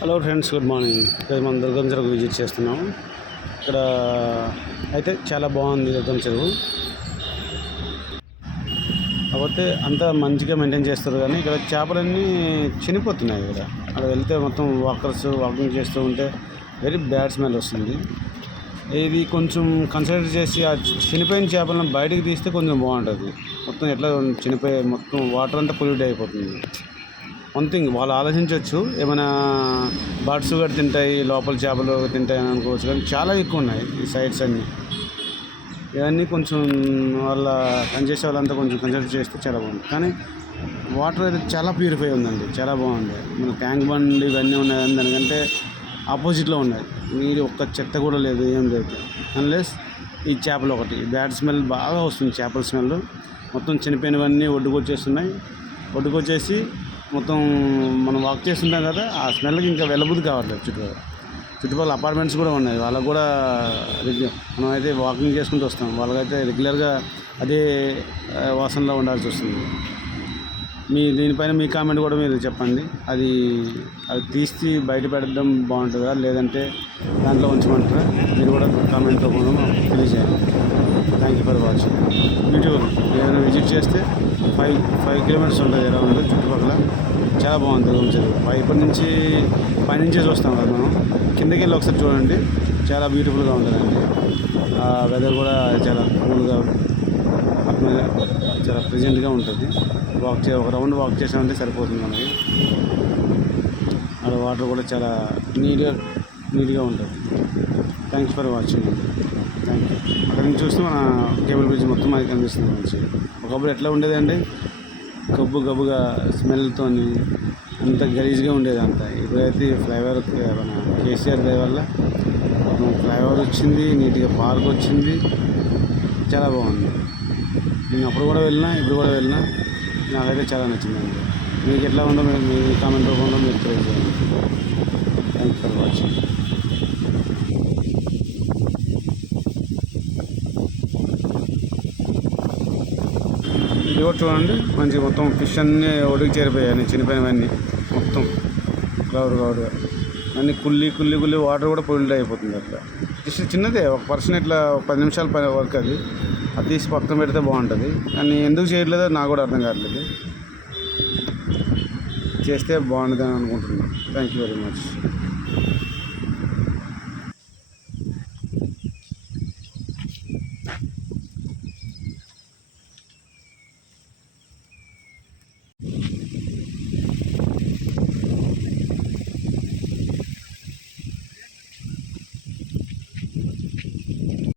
Hello friends, good morning. ఈరోజు మనం దుర్గం చెరువు విజిట్ చేస్తున్నాము. ఇక్కడ అయితే చాలా బాగుంది దుర్గం చెరువు. కాకపోతే అంతా మంచిగా మెయింటైన్ చేస్తారు, కానీ ఇక్కడ చేపలన్నీ చనిపోతున్నాయి. అక్కడ వెళ్తే మొత్తం వాకింగ్ చేస్తూ ఉంటే వెరీ బ్యాడ్ స్మెల్ వస్తుంది. ఇది కొంచెం కన్సిడర్ చేసి ఆ చనిపోయిన చేపలను బయటకు తీస్తే కొంచెం బాగుంటుంది. మొత్తం ఎట్లా చనిపోయి మొత్తం వాటర్ అంతా పొల్యూట్ అయిపోతుంది. వన్ థింగ్ వాళ్ళు ఆలోచించవచ్చు, ఏమైనా బర్డ్స్ కూడా తింటాయి, లోపల చేపలు తింటాయి అని అనుకోవచ్చు, కానీ చాలా ఎక్కువ ఉన్నాయి ఈ సైడ్స్ అన్నీ. ఇవన్నీ కొంచెం వాళ్ళ పనిచేసే వాళ్ళంతా కొంచెం కన్సిడర్ చేస్తే చాలా బాగుంది. కానీ వాటర్ అయితే చాలా ప్యూరిఫై ఉందండి, చాలా బాగుంది. మన ట్యాంక్ బండ్ ఇవన్నీ ఉన్నాయి, దానికంటే ఆపోజిట్లో ఉన్నాయి. నీరు ఒక్క చెత్త కూడా లేదు, ఏం లేదు. అన్లెస్ ఈ చేపలు ఒకటి బ్యాడ్ స్మెల్ బాగా వస్తుంది. చేపల స్మెల్ మొత్తం చనిపోయినవన్నీ ఒడ్డుకొచ్చేస్తున్నాయి. ఒడ్డుకొచ్చేసి మొత్తం మనం వాక్ చేస్తుంటాం కదా, ఆ స్మెల్కి ఇంకా వెళ్ళబుద్ధి కావట్లేదు. చుట్టుపక్కల అపార్ట్మెంట్స్ కూడా ఉన్నాయి, వాళ్ళకు కూడా మనం అయితే వాకింగ్ చేసుకుంటూ వస్తాం, వాళ్ళకైతే రెగ్యులర్గా అదే వాసనలో ఉండాల్సి వస్తుంది. దీనిపైన మీ కామెంట్ కూడా మీరు చెప్పండి. అది తీసి బయట పెట్టడం బాగుంటుందా, లేదంటే దాంట్లో ఉంచమంటారా? మీరు కూడా కామెంట్ రూపంలో తెలియజేయండి. Thank you for watching. Beautiful. ఏదైనా విజిట్ చేస్తే 5 కిలోమీటర్స్ ఉంటుంది అరౌండ్ చుట్టుపక్కల. చాలా బాగుంది దుర్గం చెరువు. ఇప్పటి నుంచి పైనుంచే చూస్తాం కదా మనం, కిందకి వెళ్ళి ఒకసారి చూడండి, చాలా బ్యూటిఫుల్గా ఉంటుందండి. వెదర్ కూడా చాలా కూల్గా, చాలా ప్రెజెంట్గా ఉంటుంది. ఒక రౌండ్ వాక్ చేసామంటే సరిపోతుంది మనకి. అక్కడ వాటర్ కూడా చాలా నీట్గా ఉంటుంది. థ్యాంక్స్ ఫర్ వాచింగ్ అండి. Thank you. అక్కడ నుంచి చూస్తే మన కేబుల్ బ్రిడ్జ్ మొత్తం అది కనిపిస్తుంది మంచి. ఒకప్పుడు ఎట్లా ఉండేదండి, గబ్బుగా స్మెల్తో అంత గలీజ్గా ఉండేది అంతా. ఇప్పుడైతే ఫ్లైఓవర్ మన కేసీఆర్ దయ వల్ల ఫ్లైఓవర్ వచ్చింది, నీట్గా పార్క్ వచ్చింది, చాలా బాగుంది. నేను అప్పుడు కూడా వెళ్ళినా, ఇప్పుడు కూడా వెళ్ళినా, నాకైతే చాలా నచ్చిందండి. మీకు ఎట్లా ఉందో మీ కామెంట్ రూపంలో మీరు తెలియజేయండి. Thank you for watching. ఇది కూడా చూడండి, మంచిగా మొత్తం ఫిష్ అన్నీ ఒడికి చేరిపోయాయి, చనిపోయినవన్నీ మొత్తం క్రౌడ్గా అన్నీ కుల్లి వాటర్ కూడా పొల్యూట్ అయిపోతుంది. అట్లా జస్ట్ చిన్నదే, ఒక పర్సన్ ఇట్లా 10 నిమిషాల పని వర్క్ అది తీసి పక్కన పెడితే బాగుంటుంది. కానీ ఎందుకు చేయట్లేదో నాకు కూడా అర్థం కావట్లేదు. చేస్తే బాగుంటుంది అని అనుకుంటున్నాను. Thank you very much.